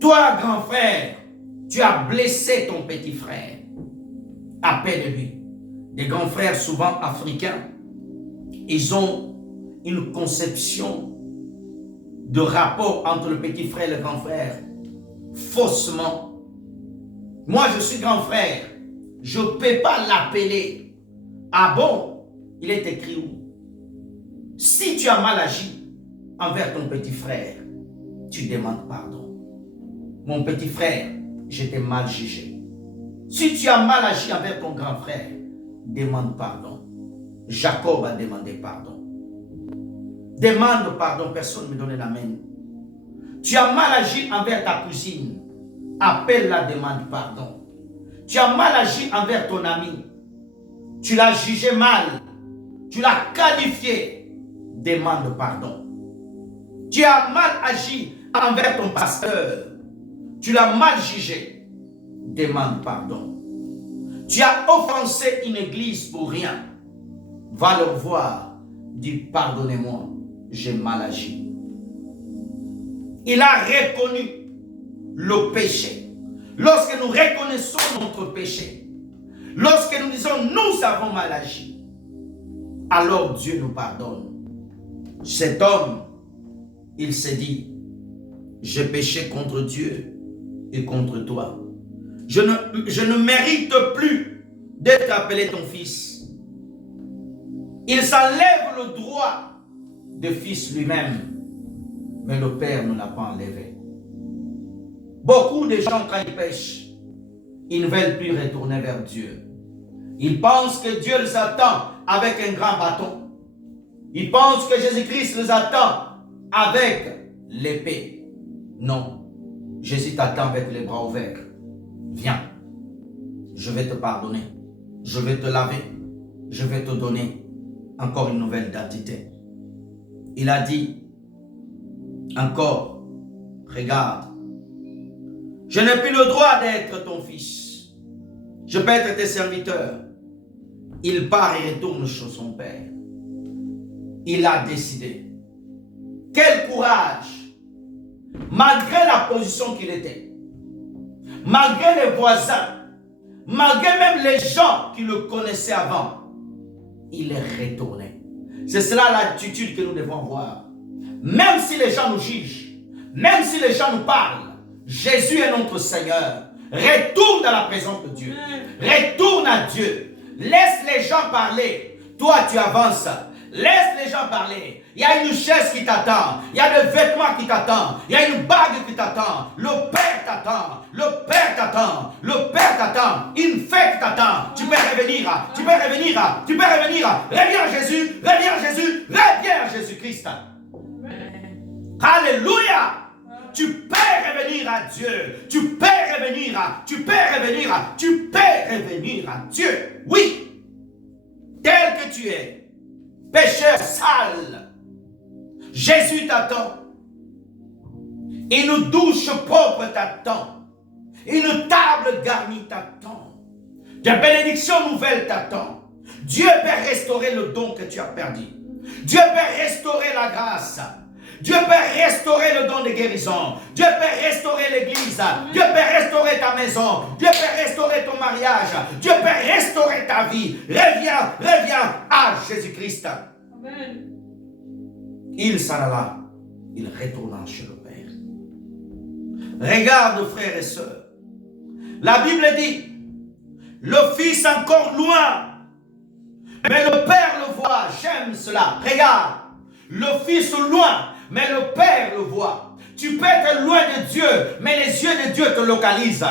Toi, grand frère, tu as blessé ton petit frère. Appelle-lui. Des grands frères souvent africains, ils ont une conception de rapport entre le petit frère et le grand frère faussement. Moi, je suis grand frère. Je ne peux pas l'appeler. Ah bon? Il est écrit où? Si tu as mal agi envers ton petit frère, tu demandes pardon. Mon petit frère, je t'ai mal jugé. Si tu as mal agi envers ton grand frère, demande pardon. Jacob a demandé pardon. Demande pardon, personne ne me donne la main. Tu as mal agi envers ta cousine. Appelle-la, demande pardon. Tu as mal agi envers ton ami. Tu l'as jugé mal. Tu l'as qualifié. Demande pardon. Tu as mal agi envers ton pasteur. Tu l'as mal jugé. Demande pardon. Tu as offensé une église pour rien. Va leur voir. Dis pardonnez-moi. J'ai mal agi. Il a reconnu le péché. Lorsque nous reconnaissons notre péché, lorsque nous disons nous avons mal agi, alors Dieu nous pardonne. Cet homme, il s'est dit, j'ai péché contre Dieu et contre toi. Je ne mérite plus d'être appelé ton fils. Il s'enlève le droit de fils lui-même. Mais le Père ne l'a pas enlevé. Beaucoup de gens, quand ils pêchent, ils ne veulent plus retourner vers Dieu. Ils pensent que Dieu les attend avec un grand bâton. Ils pensent que Jésus-Christ les attend avec l'épée. Non. Jésus t'attend avec les bras ouverts. Viens. Je vais te pardonner. Je vais te laver. Je vais te donner encore une nouvelle identité. Il a dit, encore, regarde, je n'ai plus le droit d'être ton fils. Je peux être tes serviteurs. Il part et retourne chez son père. Il a décidé. Quel courage! Malgré la position qu'il était, malgré les voisins, malgré même les gens qui le connaissaient avant, il est retourné. C'est cela l'attitude que nous devons avoir. Même si les gens nous jugent, même si les gens nous parlent, Jésus est notre Seigneur. Retourne dans la présence de Dieu. Retourne à Dieu. Laisse les gens parler. Toi, tu avances. Laisse les gens parler. Il y a une chaise qui t'attend. Il y a des vêtements qui t'attendent. Il y a une bague qui t'attend. Le Père t'attend. Le Père t'attend. Le Père t'attend. Une fête t'attend. Tu peux revenir. Tu peux revenir. Tu peux revenir. Reviens Jésus. Reviens Jésus. Reviens Jésus-Christ. Alléluia. Tu peux revenir à Dieu. Tu peux revenir. Tu peux revenir. Tu peux revenir à Dieu. Oui. Tel que tu es. Pécheur sale. Jésus t'attend. Une douche propre t'attend. Une table garnie t'attend. Des bénédictions nouvelles t'attendent. Dieu peut restaurer le don que tu as perdu. Dieu peut restaurer la grâce. Dieu peut restaurer le don de guérison. Dieu peut restaurer l'église. Dieu peut restaurer ta maison. Dieu peut restaurer ton mariage. Dieu peut restaurer ta vie. Reviens, reviens à Jésus-Christ. Amen. Il s'en alla. Il retourna chez le Père. Regarde, frères et sœurs. La Bible dit, le Fils encore loin, mais le Père le voit. J'aime cela. Regarde, le Fils loin, mais le Père le voit. Tu peux être loin de Dieu, mais les yeux de Dieu te localisent.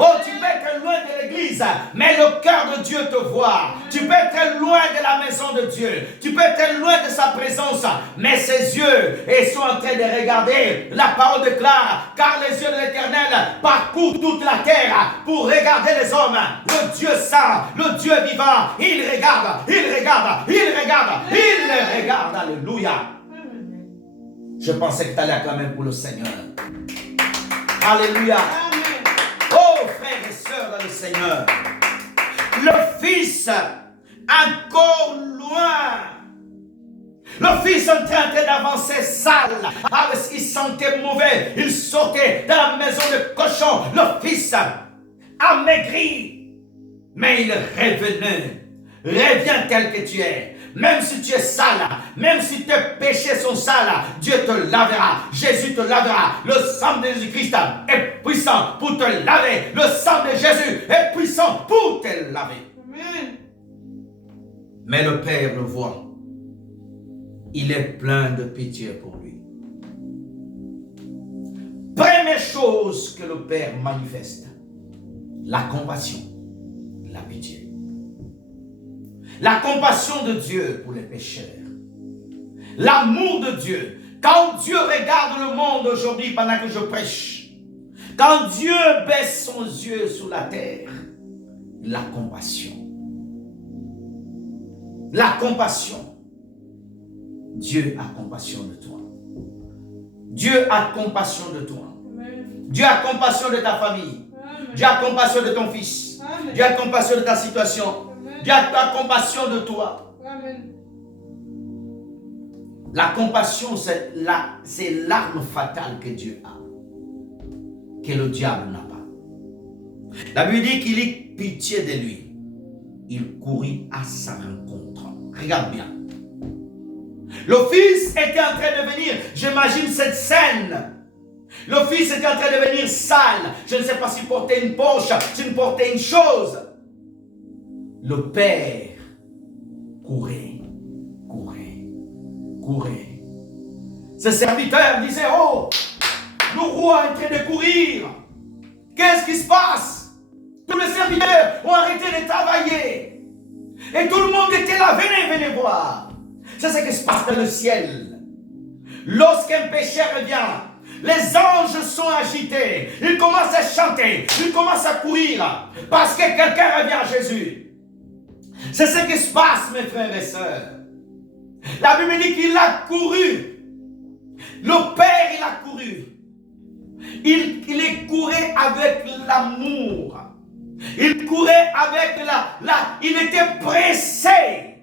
Oh, tu peux être loin de l'église, mais le cœur de Dieu te voit. Tu peux être loin de la maison de Dieu. Tu peux être loin de sa présence, mais ses yeux sont en train de regarder. La parole déclare, car les yeux de l'Éternel parcourent toute la terre pour regarder les hommes. Le Dieu saint, le Dieu vivant, il regarde, il regarde, il regarde, il regarde. Alléluia. Je pensais que tu allais acclamer pour le Seigneur. Alléluia. Oh, frères et sœurs dans le Seigneur. Le Fils encore loin. Le Fils en train d'avancer sale. Il sentait mauvais. Il sortait de la maison de cochon. Le Fils amaigri. Mais il revenait. Reviens tel que tu es. Même si tu es sale, même si tes péchés sont sales, Dieu te lavera. Jésus te lavera. Le sang de Jésus-Christ est puissant pour te laver. Le sang de Jésus est puissant pour te laver. Amen. Mais le Père le voit. Il est plein de pitié pour lui. Première chose que le Père manifeste, la compassion, la pitié. La compassion de Dieu pour les pécheurs. L'amour de Dieu. Quand Dieu regarde le monde aujourd'hui pendant que je prêche, quand Dieu baisse son yeux sur la terre, la compassion. La compassion. Dieu a compassion de toi. Dieu a compassion de toi. Dieu a compassion de ta famille. Dieu a compassion de ton fils. Dieu a compassion de ta situation. Dieu a compassion de toi. La compassion, c'est l'arme fatale que Dieu a, que le diable n'a pas. La Bible dit qu'il eut pitié de lui. Il courut à sa rencontre. Regarde bien. Le fils était en train de venir. J'imagine cette scène. Le fils était en train de devenir sale. Je ne sais pas s'il portait une poche, s'il portait une chose. Le père courait. Ses serviteurs disaient, oh, le roi est en train de courir. Qu'est-ce qui se passe? Tous les serviteurs ont arrêté de travailler. Et tout le monde était là, venez voir. C'est ce qui se passe dans le ciel. Lorsqu'un pécheur revient, les anges sont agités. Ils commencent à chanter. Ils commencent à courir. Parce que quelqu'un revient à Jésus. C'est ce qui se passe, mes frères et sœurs. La Bible dit qu'il a couru. Le Père, il a couru. Il est couru avec l'amour. Il courait avec il était pressé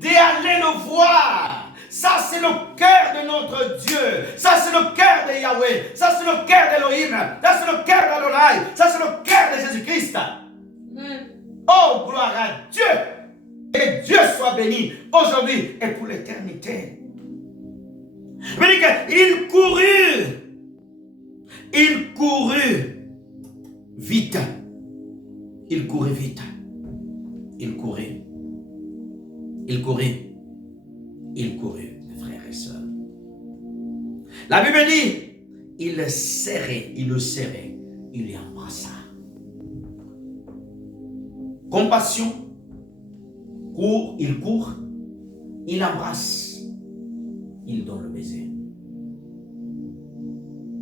d'aller le voir. Ça, c'est le cœur de notre Dieu. Ça, c'est le cœur de Yahweh. Ça, c'est le cœur d'Elohim. Ça, c'est le cœur d'Adonai. Ça, c'est le cœur de Jésus-Christ. Oh, gloire à Dieu. Que Dieu soit béni aujourd'hui et pour l'éternité. Il courut vite. Il courait vite. Mes frères et sœurs. La Bible dit, il le serrait, il lui embrassa. Compassion, il court, il embrasse, il donne le baiser.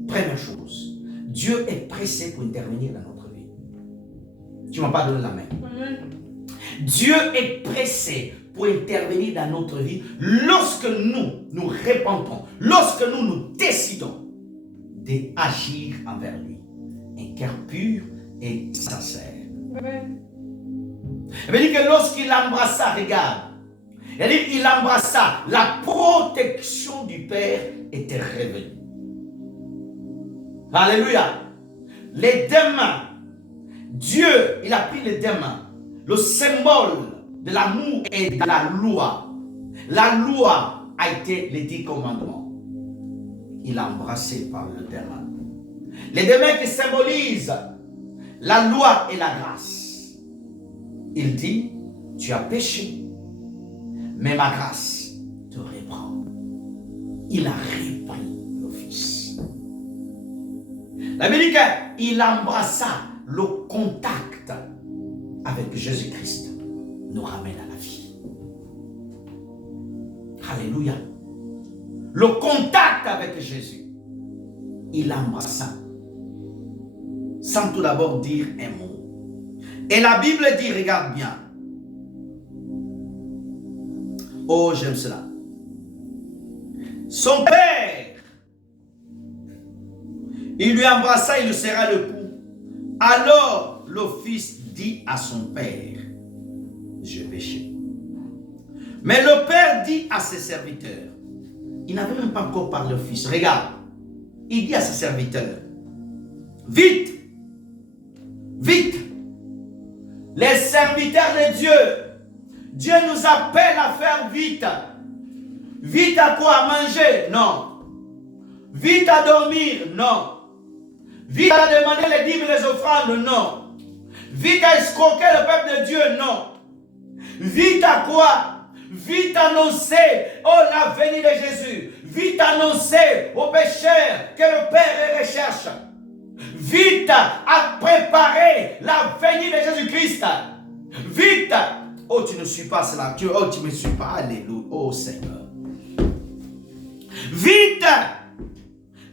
Première chose, Dieu est pressé pour intervenir dans notre vie. Tu ne m'as pas donné la main. Dieu est pressé pour intervenir dans notre vie lorsque nous répandons, lorsque nous décidons d'agir envers lui. Un cœur pur et sincère. Il veut dire que lorsqu'il embrassa, regarde, il embrassa, la protection du Père était revenue. Alléluia. Les deux mains, Dieu, il a pris les deux mains, le symbole de l'amour et de la loi. La loi a été les 10 commandements. Il a embrassé par les deux mains. Les deux mains qui symbolisent la loi et la grâce. Il dit, tu as péché, mais ma grâce te reprend. Il a repris le Fils. La Bible dit qu'il embrassa le contact avec Jésus-Christ, nous ramène à la vie. Alléluia. Le contact avec Jésus, il embrassa, sans tout d'abord dire un mot. Et la Bible dit, regarde bien. Oh, j'aime cela. Son père, il lui embrassa, il lui serra le cou. Alors, le fils dit à son père, j'ai péché. Mais le père dit à ses serviteurs, il n'avait même pas encore parlé au fils. Regarde, il dit à ses serviteurs, vite, vite. Les serviteurs de Dieu, Dieu nous appelle à faire vite. Vite à quoi? À manger? Non. Vite à dormir? Non. Vite à demander les dîmes et les offrandes? Non. Vite à escroquer le peuple de Dieu? Non. Vite à quoi? Vite annoncer, oh, la venue de Jésus. Vite annoncer aux pécheurs que le Père les recherche. Vite à préparer la venue de Jésus-Christ. Vite. Oh, tu ne suis pas cela. Oh, tu ne me suis pas. Alléluia. Oh, Seigneur. Vite,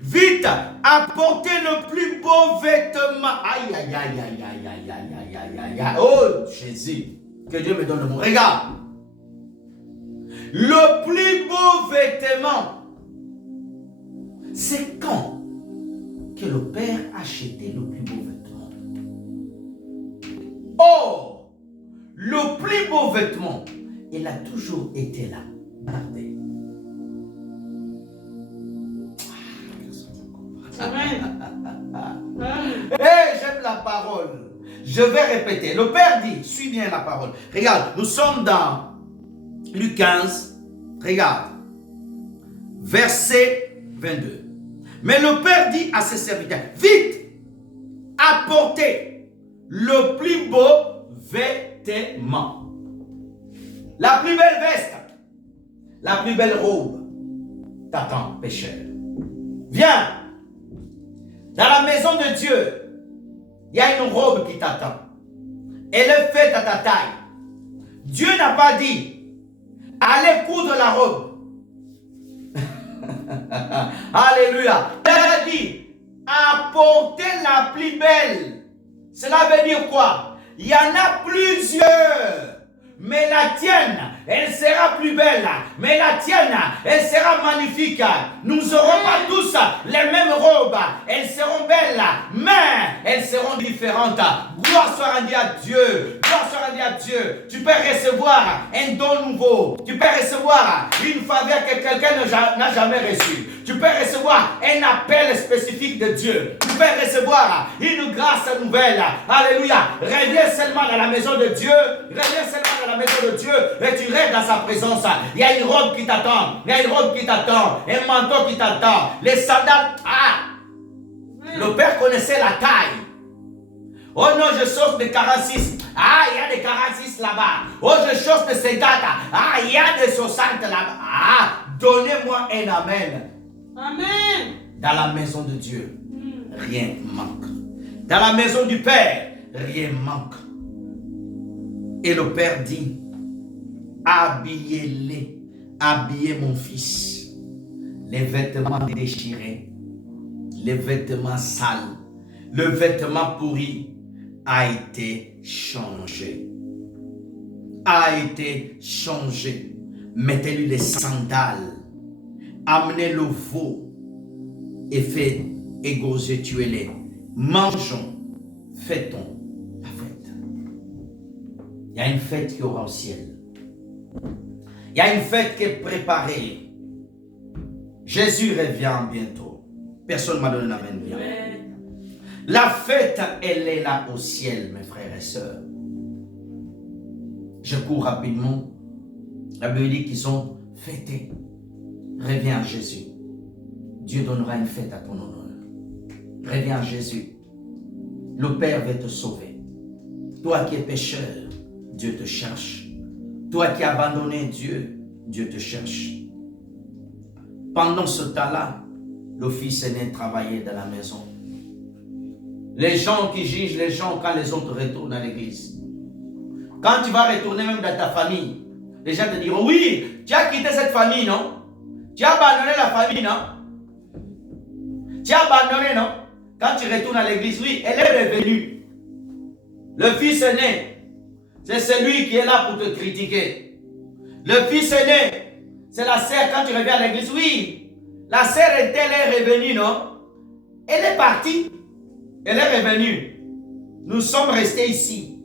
vite, apportez le plus beau vêtement. Aïe, aïe, aïe, aïe, aïe, aïe, aïe, aïe, aïe, aïe. Oh, Jésus, que Dieu me donne le mot. Regarde. Le plus beau vêtement, c'est quand que le Père a acheté le plus beau vêtement. Oh, le plus beau vêtement, il a toujours été là. Regardez. J'aime la parole. Je vais répéter. Le Père dit, suis bien la parole. Regarde, nous sommes dans Luc 15. Regarde. Verset 22. Mais le Père dit à ses serviteurs, vite, apportez le plus beau vêtement. La plus belle veste. La plus belle robe. T'attends, pécheur. Viens. Dans la maison de Dieu, il y a une robe qui t'attend. Elle est faite à ta taille. Dieu n'a pas dit, allez coudre la robe. Alléluia. Il a dit, apportez la plus belle. Cela veut dire quoi? Il y en a plusieurs. Mais la tienne, elle sera plus belle. Mais la tienne, elle sera magnifique. Nous n'aurons pas tous les mêmes robes. Elles seront belles, mais elles seront différentes. Gloire soit rendue à Dieu. Gloire soit rendue à Dieu. Tu peux recevoir un don nouveau. Tu peux recevoir une faveur que quelqu'un n'a jamais reçue. Tu peux recevoir un appel spécifique de Dieu. Tu peux recevoir une grâce nouvelle. Alléluia. Reviens seulement dans la maison de Dieu. Reviens seulement dans la maison de Dieu et tu restes dans sa présence. Il y a une robe qui t'attend. Il y a une robe qui t'attend. Un manteau qui t'attend. Les sandales. Ah! Le Père connaissait la taille. Oh non, je chauffe de 46. Ah, il y a des 46 là-bas. Oh, je chauffe de 50. Ah, il y a des 60 là-bas. Ah, donnez-moi un amen. Amen. Dans la maison de Dieu, rien manque. Dans la maison du Père, rien manque. Et le Père dit, habillez-les, habillez mon fils. Les vêtements déchirés, les vêtements sales, le vêtement pourri a été changé. A été changé. Mettez-lui les sandales. Amenez le veau et faites égorger, tuez-les. Mangeons, fêtons la fête. Il y a une fête qui aura au ciel. Il y a une fête qui est préparée. Jésus revient bientôt. Personne ne m'a donné l'amen bien. La fête, elle est là au ciel, mes frères et sœurs. Je cours rapidement. La Bible dit qu'ils ont fêté. Reviens à Jésus. Dieu donnera une fête à ton honneur. Reviens à Jésus. Le Père va te sauver. Toi qui es pécheur, Dieu te cherche. Toi qui as abandonné Dieu, Dieu te cherche. Pendant ce temps-là, le fils aîné travaillait dans la maison. Les gens qui jugent les gens quand les autres retournent à l'église. Quand tu vas retourner même dans ta famille, les gens te diront, oui, tu as quitté cette famille, non? Tu as abandonné la famille, non? Tu as abandonné, non? Quand tu retournes à l'église, oui, elle est revenue. Le fils aîné, c'est celui qui est là pour te critiquer. Le fils aîné, c'est la sœur quand tu reviens à l'église. Oui, la sœur elle est revenue, non? Elle est partie. Elle est revenue. Nous sommes restés ici.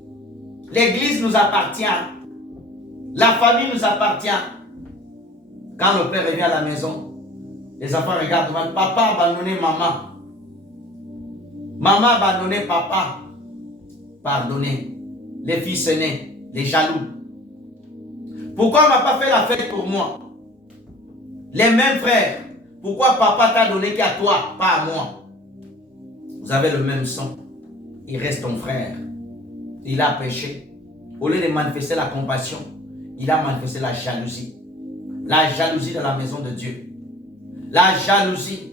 L'église nous appartient. La famille nous appartient. Quand le père revient à la maison, les enfants regardent, papa a abandonné maman. Maman a abandonné papa. Pardonnez. Les fils aînés, les jaloux. Pourquoi on n'a pas fait la fête pour moi? Les mêmes frères. Pourquoi papa t'a donné qu'à toi, pas à moi? Vous avez le même sang. Il reste ton frère. Il a péché. Au lieu de manifester la compassion, il a manifesté la jalousie. La jalousie dans la maison de Dieu. La jalousie.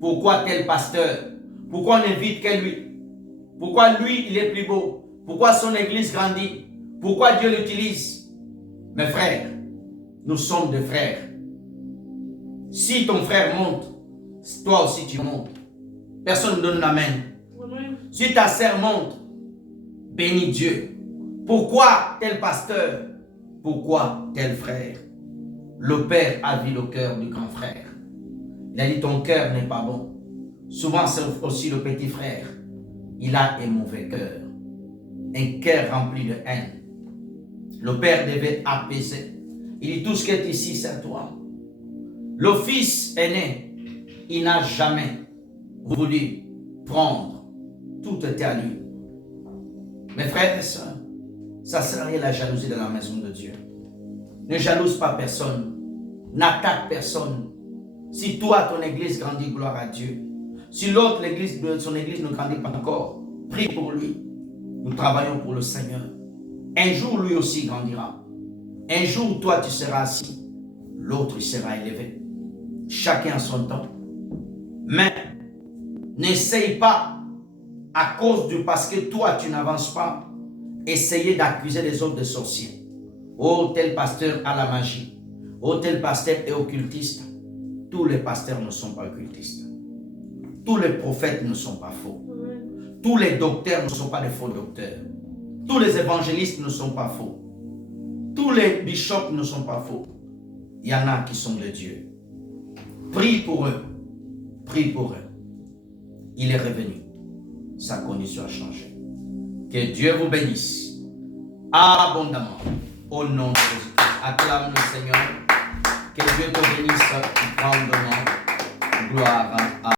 Pourquoi tel pasteur? Pourquoi on n'invite que lui? Pourquoi lui, il est plus beau? Pourquoi son église grandit? Pourquoi Dieu l'utilise? Mes frères, nous sommes des frères. Si ton frère monte, toi aussi tu montes. Personne ne donne l'amen. Si ta sœur monte, bénis Dieu. Pourquoi tel pasteur? Pourquoi tel frère? Le père a vu le cœur du grand frère. Il a dit ton cœur n'est pas bon. Souvent c'est aussi le petit frère. Il a un mauvais cœur. Un cœur rempli de haine. Le père devait apaiser. Il dit tout ce qui est ici c'est à toi. Le fils aîné, il n'a jamais voulu prendre. Tout était à lui. Mes frères et sœurs, ça sert à rien la jalousie dans la maison de Dieu. Ne jalouse pas personne. N'attaque personne. Si toi, ton église grandit, gloire à Dieu. Si l'autre, son église ne grandit pas encore, prie pour lui. Nous travaillons pour le Seigneur. Un jour, lui aussi grandira. Un jour, toi, tu seras assis. L'autre, il sera élevé. Chacun a son temps. Mais, n'essaye pas, à cause du parce que toi, tu n'avances pas, essayer d'accuser les autres de sorciers. Oh, tel pasteur a la magie. Oh, tel pasteur est occultiste. Tous les pasteurs ne sont pas occultistes. Tous les prophètes ne sont pas faux. Tous les docteurs ne sont pas des faux docteurs. Tous les évangélistes ne sont pas faux. Tous les bishops ne sont pas faux. Il y en a qui sont de Dieu. Prie pour eux. Prie pour eux. Il est revenu. Sa condition a changé. Que Dieu vous bénisse abondamment. Au nom de Jésus-Christ. Acclame le Seigneur. Que Dieu te bénisse grandement. Gloire à